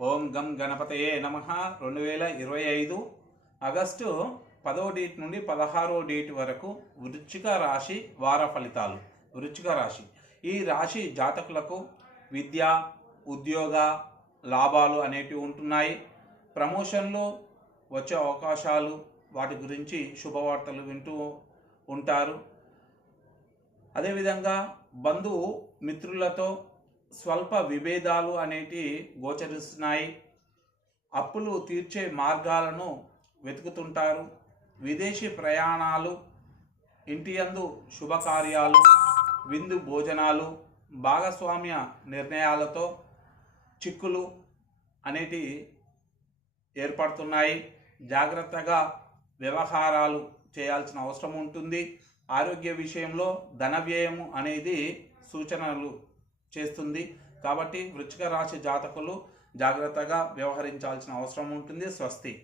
ఓం గం గణపతయే నమ. రెండు వేల ఇరవై ఐదు ఆగస్టు పదో డేట్ నుండి పదహారో డేట్ వరకు వృచ్చిక రాశి వార ఫలితాలు. వృచ్చిక రాశి. ఈ రాశి జాతకులకు విద్య ఉద్యోగ లాభాలు అనేటివి ఉంటున్నాయి. ప్రమోషన్లు వచ్చే అవకాశాలు వాటి గురించి శుభవార్తలు వింటూ ఉంటారు. అదేవిధంగా బంధువు మిత్రులతో స్వల్ప విభేదాలు అనేటి గోచరిస్తున్నాయి. అప్పులు తీర్చే మార్గాలను వెతుకుతుంటారు. విదేశీ ప్రయాణాలు ఇంటి యందు శుభకార్యాలు విందు భోజనాలు భాగస్వామ్య నిర్ణయాలతో చిక్కులు అనేటి ఏర్పడుతున్నాయి. జాగ్రత్తగా వ్యవహారాలు చేయాల్సిన అవసరం ఉంటుంది. ఆరోగ్య విషయంలో ధన వ్యయము అనేది సూచనలు చేస్తుంది. కాబట్టి వృచ్చిక రాశి జాతకులు జాగ్రత్తగా వ్యవహరించాల్సిన అవసరం ఉంటుంది. స్వస్తి.